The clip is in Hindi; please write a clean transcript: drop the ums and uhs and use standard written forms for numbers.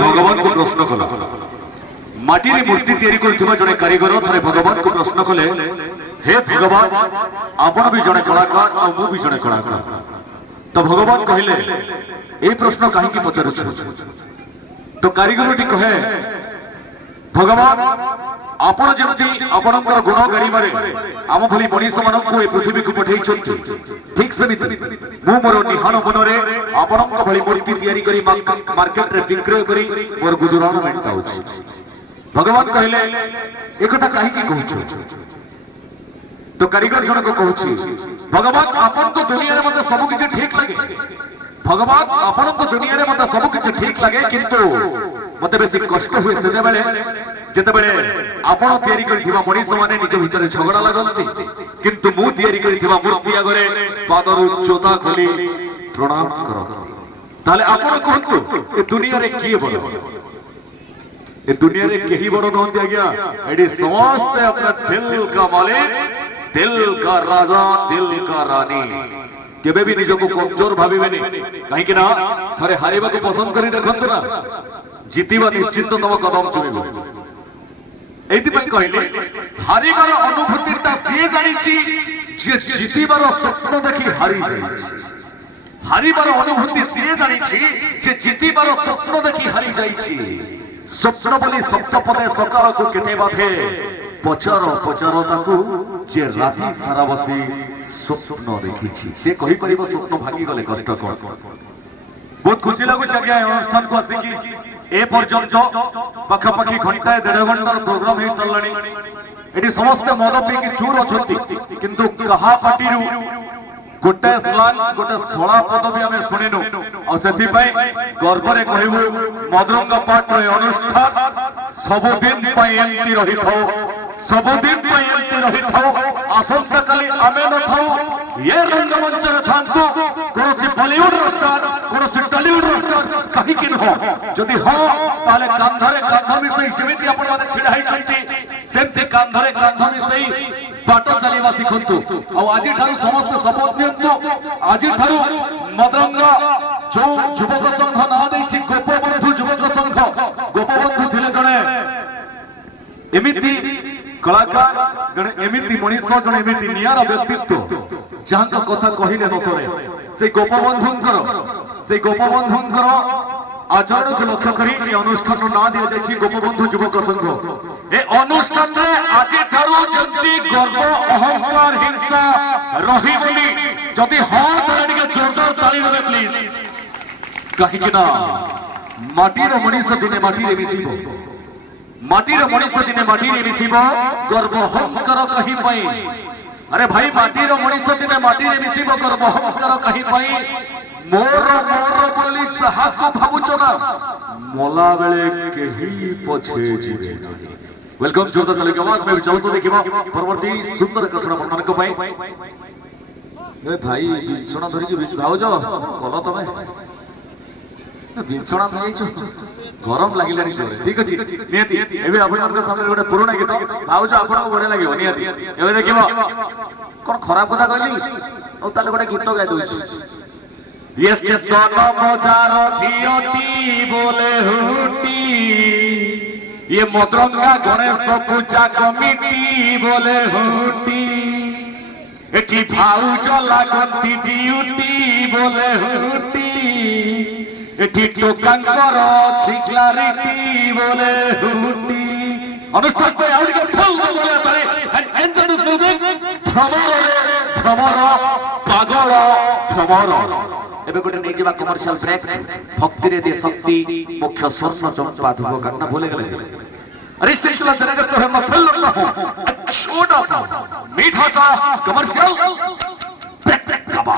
भगवान को प्रश्न कला माटी रे मूर्ति तैयारी करथिबा जने कारीगर थरे भगवान को प्रश्न कले हे भगवान आपण भी जने कलाकार आ मु भी जने कलाकार तो भगवान कहले ए प्रश्न काहे की पचारुछ तो कारीगरटी कहे भगवान आपण जेमति आपणकर गुण गाड़ीबारे आम भली मनीष मानक ए पृथ्वी को पठै छथि ठीक सेमिति मु मोर निहान मनरे आपणक भली मूर्ति तैयारी करी मार्केट रे विक्रय करी मोर गुजरान मेंटाउछि भगवान कहले एकथा काहे की कहछु तो कारीगर जन को कहछि भगवान आपन तो दुनिया रे मते सब किछ ठीक लगे भगवान आपन तो दुनिया रे मते सब किछ ठीक लगे किंतु मते बेसी कष्ट हुए सेते बेले जेते बेले आपण तयारी करिथिबा मनीष माने निज भितर झगड़ा लागंती किंतु मु तयारी करिथिबा मूर्ति आगरे पादर उच्चता खोली प्रणाम करो ताले आपण कहंतु ए दुनिया रे किए बड़ ए दुनिया रे केही बड़ नहंती आज्ञा एडी समस्त अपना दिल का मालिक दिल का राजा दिल का रानी केबे भी निज को कमजोर भाबिबेनी काहे कि ना थरे हारिबा को पसंद करी देखंतु ना जीतिबा निश्चित तम कदम चुमिबो एति पई कहले हारिबार अनुभूतिटा से जानिछि जे जीतिबार स्वप्न देखि हारि जाइछि हारिबार अनुभूति से जानिछि जे जीतिबार स्वप्न देखि हारि जाइछि स्वप्न बोली सप्तपदे सकाळ को केते बाथे पचारो पचारो ताकू जे राति सारा बसी स्वप्न देखिछि से कहि परिबो स्वप्न भागी गले कष्ट कर बहुत खुशी लागु आज्ञा अनुष्ठान को आसी कि ए पर्यंत पाखापाखि घंटाए 1.5 घंटार प्रोग्राम हे सरलानी एटी समस्त मद पी कि चूर अछंती किंतु कहा पाटीरू गोटे स्लांग गोटे सोला पद भी हमें सुनिनु और सेथि पई गर्व रे कहबो मदरंग पाठ रे अनुष्ठान सब दिन पई एंती रही थौ सब दिन पई एंती रही थौ आसंता काली आमे न थौ ये रंगमंच रे थांतु कोनोसी बॉलीवुड स्टार कोनोसी टॉलीवुड स्टार कहि किन हो जदि हो ताले कांधरे कांध मिसई जेमिति आपण माने छिडा है छंती सेमति कांधरे कांध मिसई बाट चलीबा सिखंतु आ आजि ठारू समस्त शपथ नियंतु आजि ठारू मदरंग जो युवक संघ ना दैछि गोपबंधु युवक संघ गोपबंधु थिले जणे एमिति कलाकार जणे एमिति मनीष जणे एमिति नियारा व्यक्तित्व जहां कथा कहिले न सरे से गोपबंधुंकर आचरण को लक्ष्य करी ए अनुष्ठान ना दिया जायछि गोपबंधु युवक संघ ए अनुष्ठान रे आजि थारो जंती गर्व अहंकार हिंसा रही बोली जदि हो ताले के जोरदार ताली देबे प्लीज कहि कि ना माटी रो मनीष दिने माटी रे मिसिबो माटी रो मनीष दिने माटी रे मिसिबो गर्व अहंकार कहि पई अरे भाई माटी रो मनीष दिने माटी रे मिसिबो गर्व अहंकार कहि पई मोर मोर बोली चाहा को भाबुच ना मोला बेले केही पछे जिवे नाही वेलकम जोरदार ताली के आवाज में चलतो देखिबा परवर्ती सुंदर कथन वर्णन को पाई ए भाई बिछणा धरि के भाउज कल तमे बिछणा नै छु गरम लागिलानी जोरे ठीक अछि नियति एबे आपण के सामने गोटे पुराना गीत भाउज आपण को बढे लागियो नियति एबे देखिबा कोन खराब कथा कहली ओ ताले गोटे गीत गाय दोछि ये स्टेशन मजार झियती बोले हुटी ये मदरंगा गणेश पूजा कमिटी बोले हुटी एठी भाउज लागती ड्यूटी बोले हुटी एठी टोकांकर छिक्लारिटी बोले हुटी अनुष्ठान पे आउट के फुल बोले तारे एंजॉय दिस म्यूजिक भ्रमर पागल भ्रमर एबे गोटे नै जेबा कमर्शियल ब्रेक भक्ति रे दे शक्ति मुख्य स्वर्ण चंपा धुव करना बोले गले अरे सिलसिला चलेगा तो है मथल लगता हूं छोटा सा मीठा सा कमर्शियल ब्रेक कबा